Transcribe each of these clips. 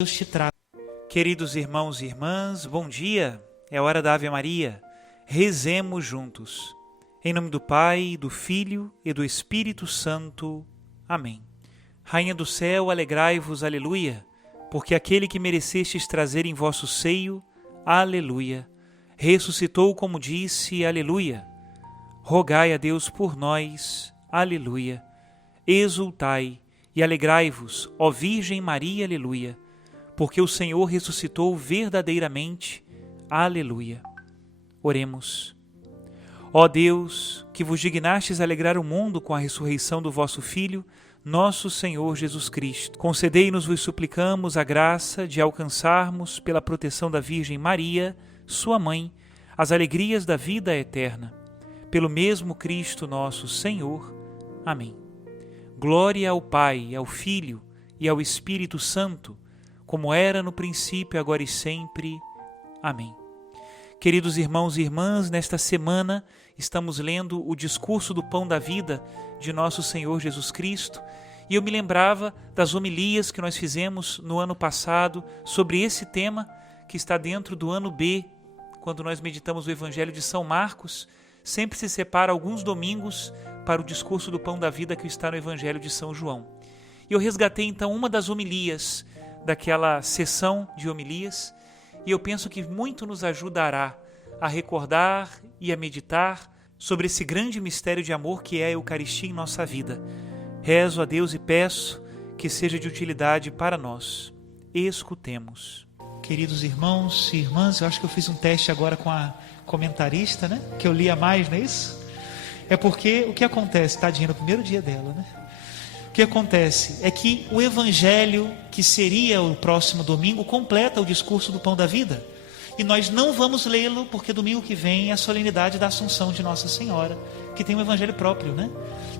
Deus te trata. Queridos irmãos e irmãs, bom dia, é hora da Ave Maria, rezemos juntos. Em nome do Pai, do Filho e do Espírito Santo. Amém. Rainha do céu, alegrai-vos, aleluia, porque aquele que merecestes trazer em vosso seio, aleluia, ressuscitou como disse, aleluia. Rogai a Deus por nós, aleluia. Exultai e alegrai-vos, ó Virgem Maria, aleluia, porque o Senhor ressuscitou verdadeiramente. Aleluia. Oremos. Ó Deus, que vos dignastes alegrar o mundo com a ressurreição do vosso Filho, nosso Senhor Jesus Cristo, concedei-nos, vos suplicamos, a graça de alcançarmos, pela proteção da Virgem Maria, sua mãe, as alegrias da vida eterna. Pelo mesmo Cristo nosso Senhor. Amém. Glória ao Pai, ao Filho e ao Espírito Santo, como era no princípio, agora e sempre. Amém. Queridos irmãos e irmãs, nesta semana estamos lendo o discurso do Pão da Vida de nosso Senhor Jesus Cristo, e eu me lembrava das homilias que nós fizemos no ano passado sobre esse tema que está dentro do ano B, quando nós meditamos o Evangelho de São Marcos. Sempre se separa alguns domingos para o discurso do Pão da Vida que está no Evangelho de São João. E eu resgatei então uma das homilias daquela sessão de homilias, e eu penso que muito nos ajudará a recordar e a meditar sobre esse grande mistério de amor que é a Eucaristia em nossa vida. Rezo a Deus e peço que seja de utilidade para nós. Escutemos. Queridos irmãos e irmãs, eu acho que eu fiz um teste agora com a comentarista, né? Que eu lia mais, não é isso? É porque o que acontece, tadinha, no primeiro dia dela, né? O que acontece é que o Evangelho, que seria o próximo domingo, completa o discurso do Pão da Vida. E nós não vamos lê-lo, porque domingo que vem é a solenidade da Assunção de Nossa Senhora, que tem um Evangelho próprio, né?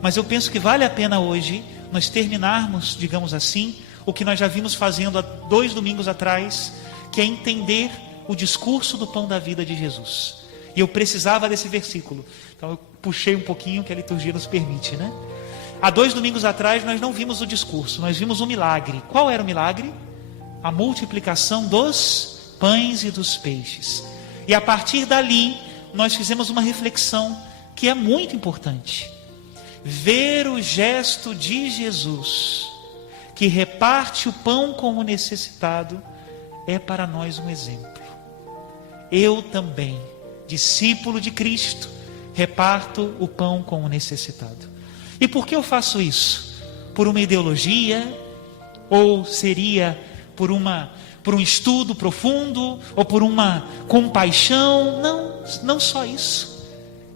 Mas eu penso que vale a pena hoje nós terminarmos, digamos assim, o que nós já vimos fazendo há 2 domingos atrás, que é entender o discurso do Pão da Vida de Jesus. E eu precisava desse versículo. Então eu puxei um pouquinho, que a liturgia nos permite, né? Há 2 domingos atrás nós não vimos o discurso, nós vimos um milagre. Qual era o milagre? A multiplicação dos pães e dos peixes. E a partir dali nós fizemos uma reflexão que é muito importante. Ver o gesto de Jesus, que reparte o pão com o necessitado, é para nós um exemplo. Eu também, discípulo de Cristo, reparto o pão com o necessitado. E por que eu faço isso? Por uma ideologia? Ou seria por um estudo profundo? Ou por uma compaixão? Não só isso.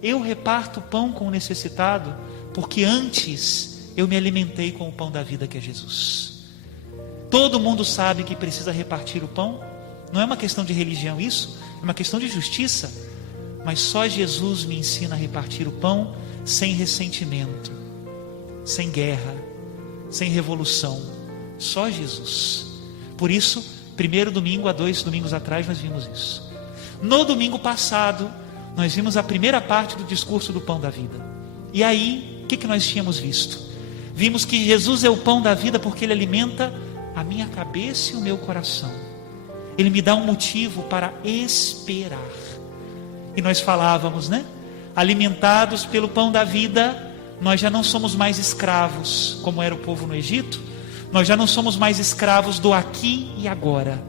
Eu reparto o pão com o necessitado porque antes eu me alimentei com o pão da vida, que é Jesus. Todo mundo sabe que precisa repartir o pão. Não é uma questão de religião isso, é uma questão de justiça. Mas só Jesus me ensina a repartir o pão sem ressentimento, sem guerra, sem revolução. Só Jesus. Por isso, primeiro domingo, há 2 domingos atrás, nós vimos isso. No domingo passado, nós vimos a primeira parte do discurso do Pão da Vida. E aí, o que nós tínhamos visto? Vimos que Jesus é o pão da vida porque Ele alimenta a minha cabeça e o meu coração. Ele me dá um motivo para esperar. E nós falávamos, né? Alimentados pelo pão da vida, nós já não somos mais escravos, como era o povo no Egito. Nós já não somos mais escravos do aqui e agora.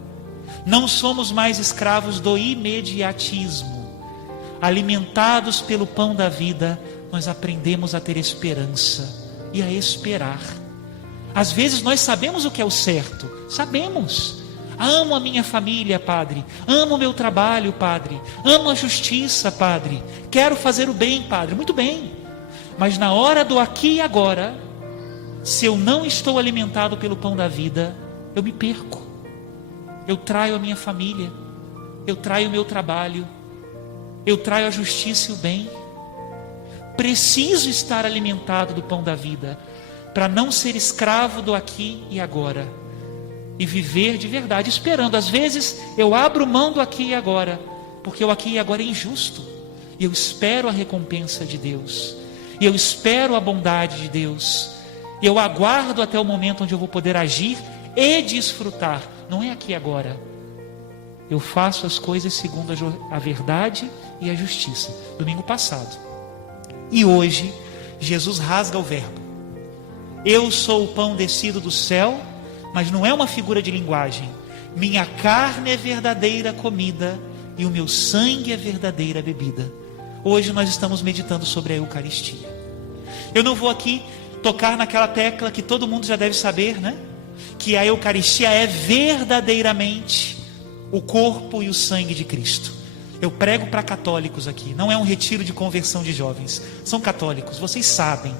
Não somos mais escravos do imediatismo. Alimentados pelo pão da vida, nós aprendemos a ter esperança e a esperar. Às vezes nós sabemos o que é o certo, sabemos. Amo a minha família, Padre. Amo o meu trabalho, Padre. Amo a justiça, Padre. Quero fazer o bem, Padre. Muito bem. Mas na hora do aqui e agora, se eu não estou alimentado pelo pão da vida, eu me perco. Eu traio a minha família. Eu traio o meu trabalho. Eu traio a justiça e o bem. Preciso estar alimentado do pão da vida para não ser escravo do aqui e agora e viver de verdade, esperando. Às vezes eu abro mão do aqui e agora porque o aqui e agora é injusto, e eu espero a recompensa de Deus, e eu espero a bondade de Deus, e eu aguardo até o momento onde eu vou poder agir e desfrutar não é aqui agora. Eu faço as coisas segundo a verdade e a justiça. Domingo passado. E hoje, Jesus rasga o verbo. Eu sou o pão descido do céu, mas não é uma figura de linguagem. Minha carne é verdadeira comida e o meu sangue é verdadeira bebida. Hoje nós estamos meditando sobre a Eucaristia. Eu não vou aqui tocar naquela tecla que todo mundo já deve saber, né? Que a Eucaristia é verdadeiramente o corpo e o sangue de Cristo. Eu prego para católicos aqui, não é um retiro de conversão de jovens. São católicos, vocês sabem.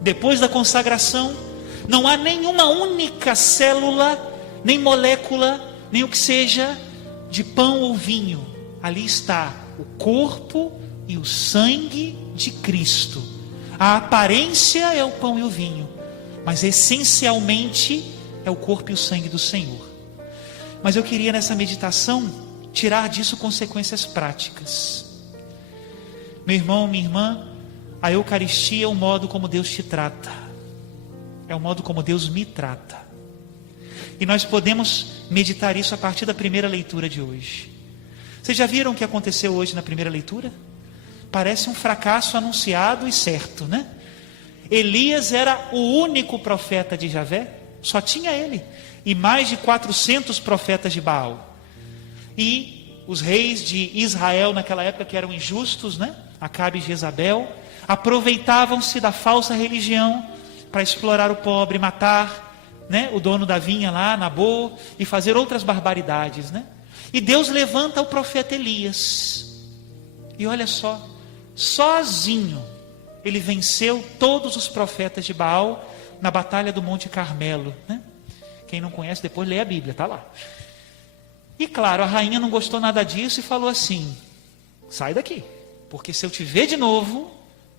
Depois da consagração, não há nenhuma única célula, nem molécula, nem o que seja, de pão ou vinho. Ali está o corpo e o sangue de Cristo. A aparência é o pão e o vinho, mas essencialmente é o corpo e o sangue do Senhor. Mas eu queria nessa meditação tirar disso consequências práticas. Meu irmão, minha irmã, a Eucaristia é o modo como Deus te trata. É o modo como Deus me trata. E nós podemos meditar isso a partir da primeira leitura de hoje. Vocês já viram o que aconteceu hoje na primeira leitura? Parece um fracasso anunciado e certo, né? Elias era o único profeta de Javé, só tinha ele. E mais de 400 profetas de Baal. E os reis de Israel naquela época, que eram injustos, né? Acabe e Jezabel, aproveitavam-se da falsa religião para explorar o pobre, matar, né, o dono da vinha lá, Nabô, e fazer outras barbaridades, né? E Deus levanta o profeta Elias. E olha só, sozinho ele venceu todos os profetas de Baal na batalha do Monte Carmelo, né? Quem não conhece, depois lê a Bíblia, está lá. E claro, a rainha não gostou nada disso e falou assim: sai daqui, porque se eu te ver de novo,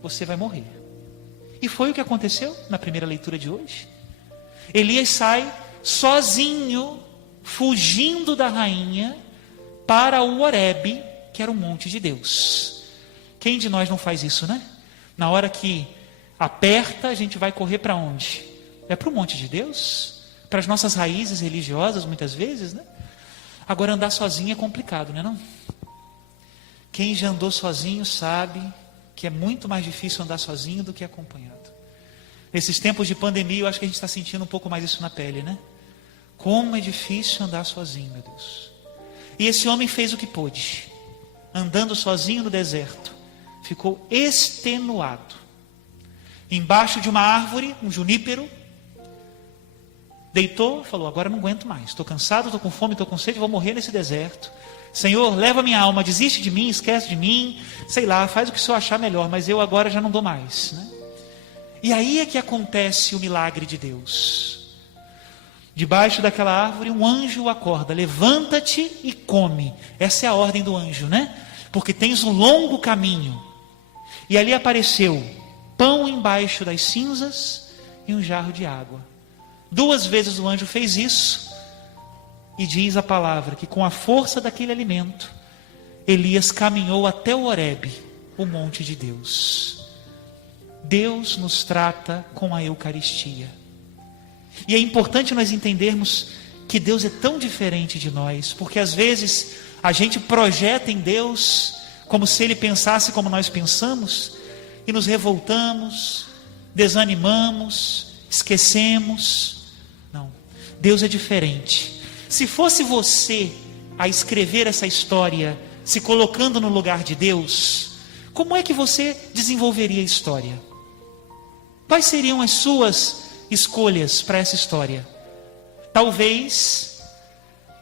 você vai morrer. E foi o que aconteceu na primeira leitura de hoje. Elias sai sozinho, fugindo da rainha, para o Horebe, que era o monte de Deus. Quem de nós não faz isso, né? Na hora que aperta, a gente vai correr para onde? É para o monte de Deus? Para as nossas raízes religiosas, muitas vezes, né? Agora andar sozinho é complicado, não é não? Quem já andou sozinho sabe que é muito mais difícil andar sozinho do que acompanhado. Nesses tempos de pandemia, eu acho que a gente está sentindo um pouco mais isso na pele, né? Como é difícil andar sozinho, meu Deus. E esse homem fez o que pôde. Andando sozinho no deserto. Ficou extenuado. Embaixo de uma árvore, um junípero. Deitou, falou: agora não aguento mais. Estou cansado, estou com fome, estou com sede, vou morrer nesse deserto. Senhor, leva minha alma, desiste de mim, esquece de mim. Sei lá, faz o que o Senhor achar melhor, mas eu agora já não dou mais, né? E aí é que acontece o milagre de Deus. Debaixo daquela árvore, um anjo o acorda: levanta-te e come. Essa é a ordem do anjo, né? Porque tens um longo caminho. E ali apareceu pão embaixo das cinzas e um jarro de água. 2 vezes o anjo fez isso. E diz a palavra que com a força daquele alimento, Elias caminhou até o Horebe, o monte de Deus. Deus nos trata com a Eucaristia. E é importante nós entendermos que Deus é tão diferente de nós, porque às vezes a gente projeta em Deus como se Ele pensasse como nós pensamos, e nos revoltamos, desanimamos, esquecemos. Não, Deus é diferente. Se fosse você a escrever essa história, se colocando no lugar de Deus, como é que você desenvolveria a história? Quais seriam as suas escolhas para essa história? Talvez,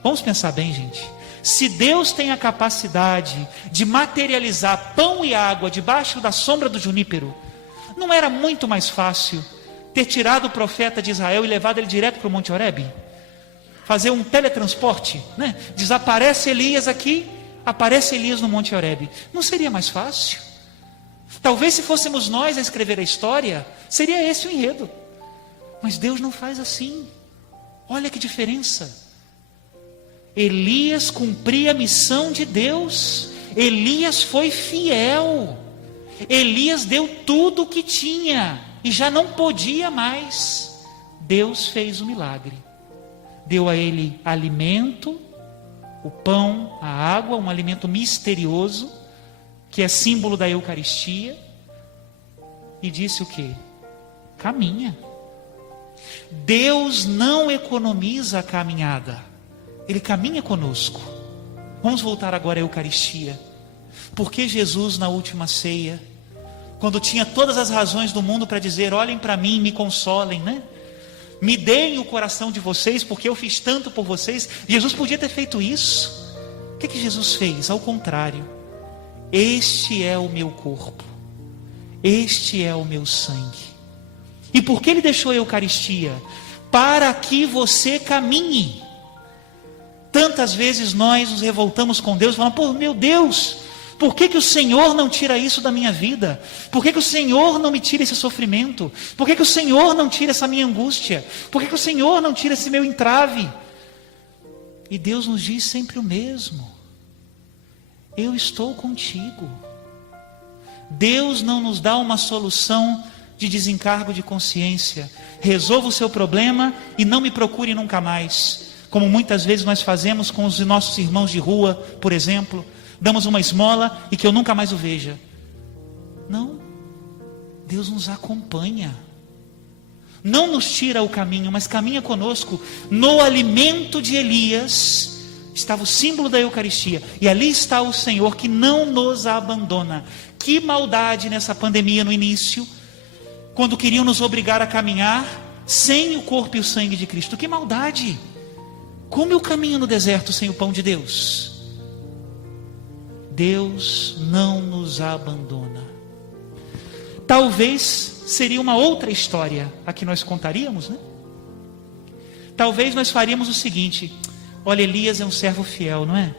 vamos pensar bem, gente. Se Deus tem a capacidade de materializar pão e água debaixo da sombra do junípero, não era muito mais fácil ter tirado o profeta de Israel e levado ele direto para o Monte Horebe? Fazer um teletransporte, né? Desaparece Elias aqui, aparece Elias no Monte Horebe. Não seria mais fácil? Talvez se fôssemos nós a escrever a história, seria esse o enredo. Mas Deus não faz assim. Olha que diferença. Elias cumpria a missão de Deus. Elias foi fiel. Elias deu tudo o que tinha e já não podia mais. Deus fez o milagre. deu a ele alimento, o pão, a água, um alimento misterioso, que é símbolo da Eucaristia, e disse o quê? Caminha. Deus não economiza a caminhada, Ele caminha conosco. Vamos voltar agora à Eucaristia. Porque Jesus, na última ceia, quando tinha todas as razões do mundo para dizer: olhem para mim, me consolem, né? Me deem o coração de vocês, porque eu fiz tanto por vocês. Jesus podia ter feito isso. O que Jesus fez? Ao contrário. Este é o meu corpo, este é o meu sangue. E por que Ele deixou a Eucaristia? Para que você caminhe. Tantas vezes nós nos revoltamos com Deus, falando: pô, meu Deus, por que o Senhor não tira isso da minha vida? Por que o Senhor não me tira esse sofrimento? Por que o Senhor não tira essa minha angústia? Por que o Senhor não tira esse meu entrave? E Deus nos diz sempre o mesmo: eu estou contigo. Deus não nos dá uma solução de desencargo de consciência. Resolva o seu problema e não me procure nunca mais. Como muitas vezes nós fazemos com os nossos irmãos de rua, por exemplo. Damos uma esmola e que eu nunca mais o veja. Não. Deus nos acompanha. Não nos tira o caminho, mas caminha conosco. No alimento de Elias estava o símbolo da Eucaristia. E ali está o Senhor que não nos abandona. Que maldade nessa pandemia no início, quando queriam nos obrigar a caminhar sem o corpo e o sangue de Cristo. Que maldade! Como eu caminho no deserto sem o pão de Deus? Deus não nos abandona. Talvez seria uma outra história a que nós contaríamos, né? Talvez nós faríamos o seguinte: olha, Elias é um servo fiel, não é?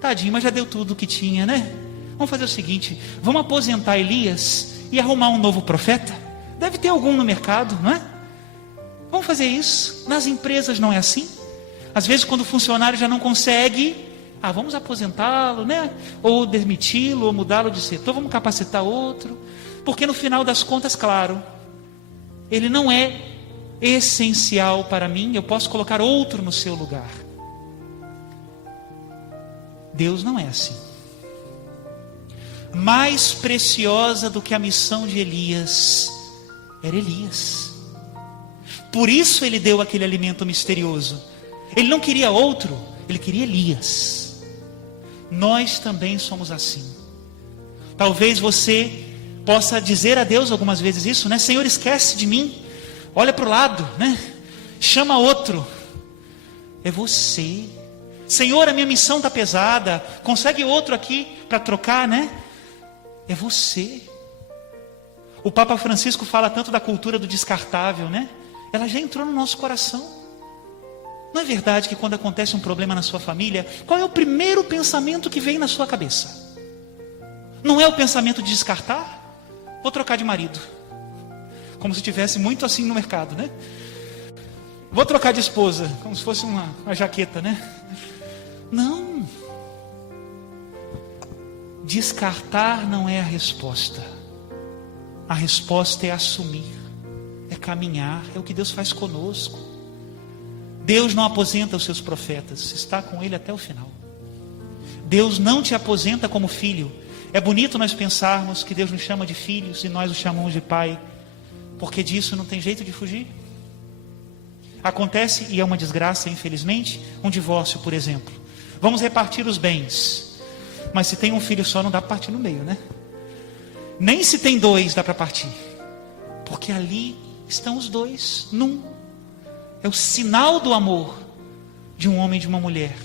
Tadinho, mas já deu tudo o que tinha, né? Vamos fazer o seguinte: vamos aposentar Elias e arrumar um novo profeta? Deve ter algum no mercado, não é? Vamos fazer isso. Nas empresas não é assim? Às vezes quando o funcionário já não consegue, vamos aposentá-lo, né? Ou demiti-lo, ou mudá-lo de setor, vamos capacitar outro. Porque no final das contas, claro, ele não é essencial para mim, eu posso colocar outro no seu lugar. Deus não é assim. Mais preciosa do que a missão de Elias era Elias. Por isso Ele deu aquele alimento misterioso. Ele não queria outro, Ele queria Elias. Nós também somos assim. Talvez você possa dizer a Deus algumas vezes isso, né? Senhor, esquece de mim, olha para o lado, né? Chama outro. É você. Senhor, a minha missão está pesada, consegue outro aqui para trocar, né? É você. O Papa Francisco fala tanto da cultura do descartável, né? Ela já entrou no nosso coração. Não é verdade que quando acontece um problema na sua família, qual é o primeiro pensamento que vem na sua cabeça? Não é o pensamento de descartar? Vou trocar de marido. Como se tivesse muito assim no mercado, né? Vou trocar de esposa, como se fosse uma jaqueta, né? Não. Descartar não é a resposta. A resposta é assumir, é caminhar, é o que Deus faz conosco. Deus não aposenta os seus profetas, está com ele até o final. Deus não te aposenta como filho. É bonito nós pensarmos que Deus nos chama de filhos e nós o chamamos de pai, porque disso não tem jeito de fugir. Acontece, e é uma desgraça, infelizmente, um divórcio, por exemplo. Vamos repartir os bens, mas se tem um filho só não dá para partir no meio, né? Nem se tem dois dá para partir, porque ali estão os dois num. É o sinal do amor de um homem e de uma mulher.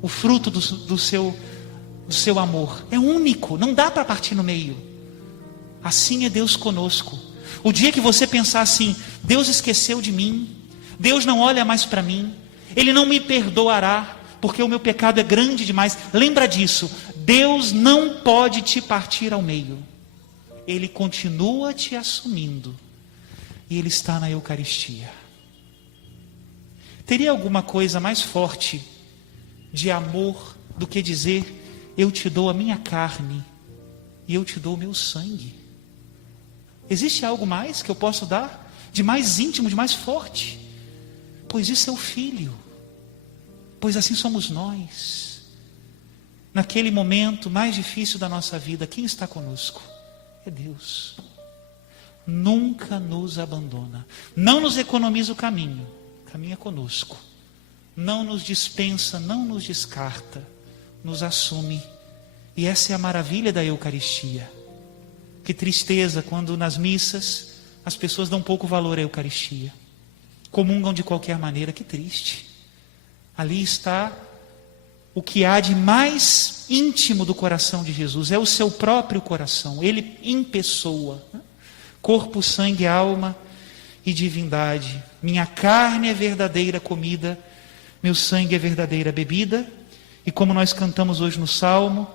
O fruto do seu amor é único, não dá para partir no meio. Assim é Deus conosco. O dia que você pensar assim: Deus esqueceu de mim, Deus não olha mais para mim, Ele não me perdoará, porque o meu pecado é grande demais. Lembra disso, Deus não pode te partir ao meio. Ele continua te assumindo, e Ele está na Eucaristia. Teria alguma coisa mais forte de amor do que dizer: eu te dou a minha carne e eu te dou o meu sangue? Existe algo mais que eu posso dar de mais íntimo, de mais forte? pois isso é o Filho, pois assim somos nós. Naquele momento mais difícil da nossa vida, quem está conosco? É Deus. Nunca nos abandona, não nos economiza o caminho, caminha conosco, não nos dispensa, não nos descarta, nos assume. E essa é a maravilha da Eucaristia. Que tristeza quando nas missas as pessoas dão pouco valor à Eucaristia, comungam de qualquer maneira. Que triste. Ali está o que há de mais íntimo do coração de Jesus, é o seu próprio coração, ele em pessoa, corpo, sangue, alma e divindade. Minha carne é verdadeira comida, meu sangue é verdadeira bebida. E como nós cantamos hoje no Salmo,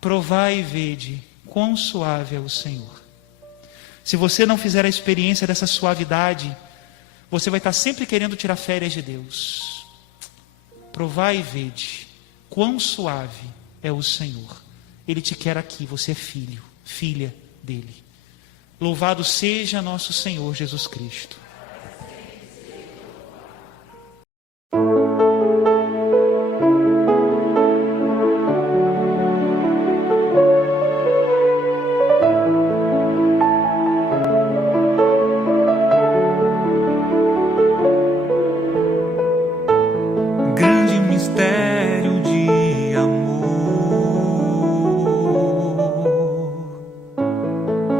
provai e vede quão suave é o Senhor. Se você não fizer a experiência dessa suavidade, você vai estar sempre querendo tirar férias de Deus. Provai e vede quão suave é o Senhor. Ele te quer aqui, você é filho, filha dele. Louvado seja nosso Senhor Jesus Cristo. Grande mistério de amor,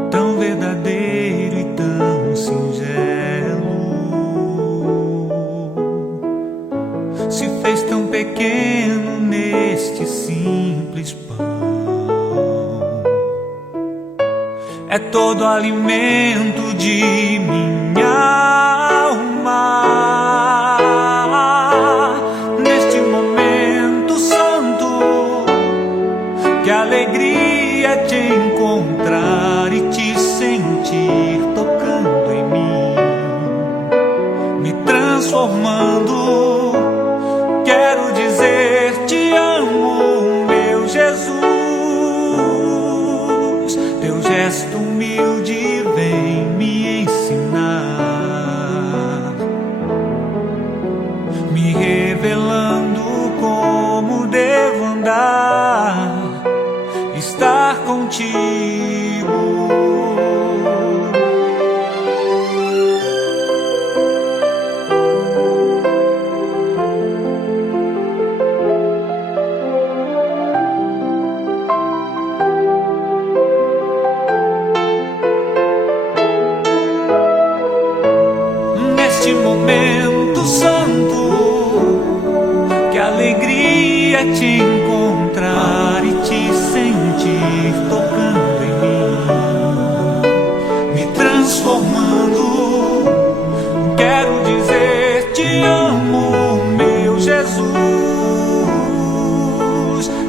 tão verdadeiro e tão singelo, se fez tão pequeno neste simples pão. É todo alimento de minha alma. Neste momento santo, que alegria te encontrar e te sentir tocando em mim, me transformando. Quero dizer te amo, meu Jesus. Teu gesto humilde vem me ensinar, me revelando como devo andar, estar contigo. Neste momento santo, que alegria te encontrar e te sentir tocando em mim, me transformando. Quero dizer te amo, meu Jesus.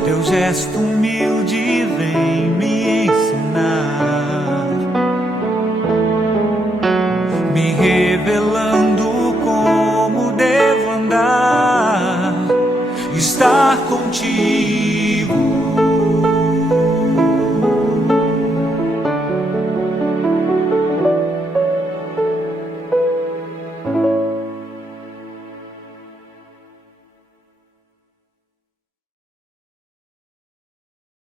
Teu gesto humilde vem me ensinar, me revelando como devo andar, estar contigo.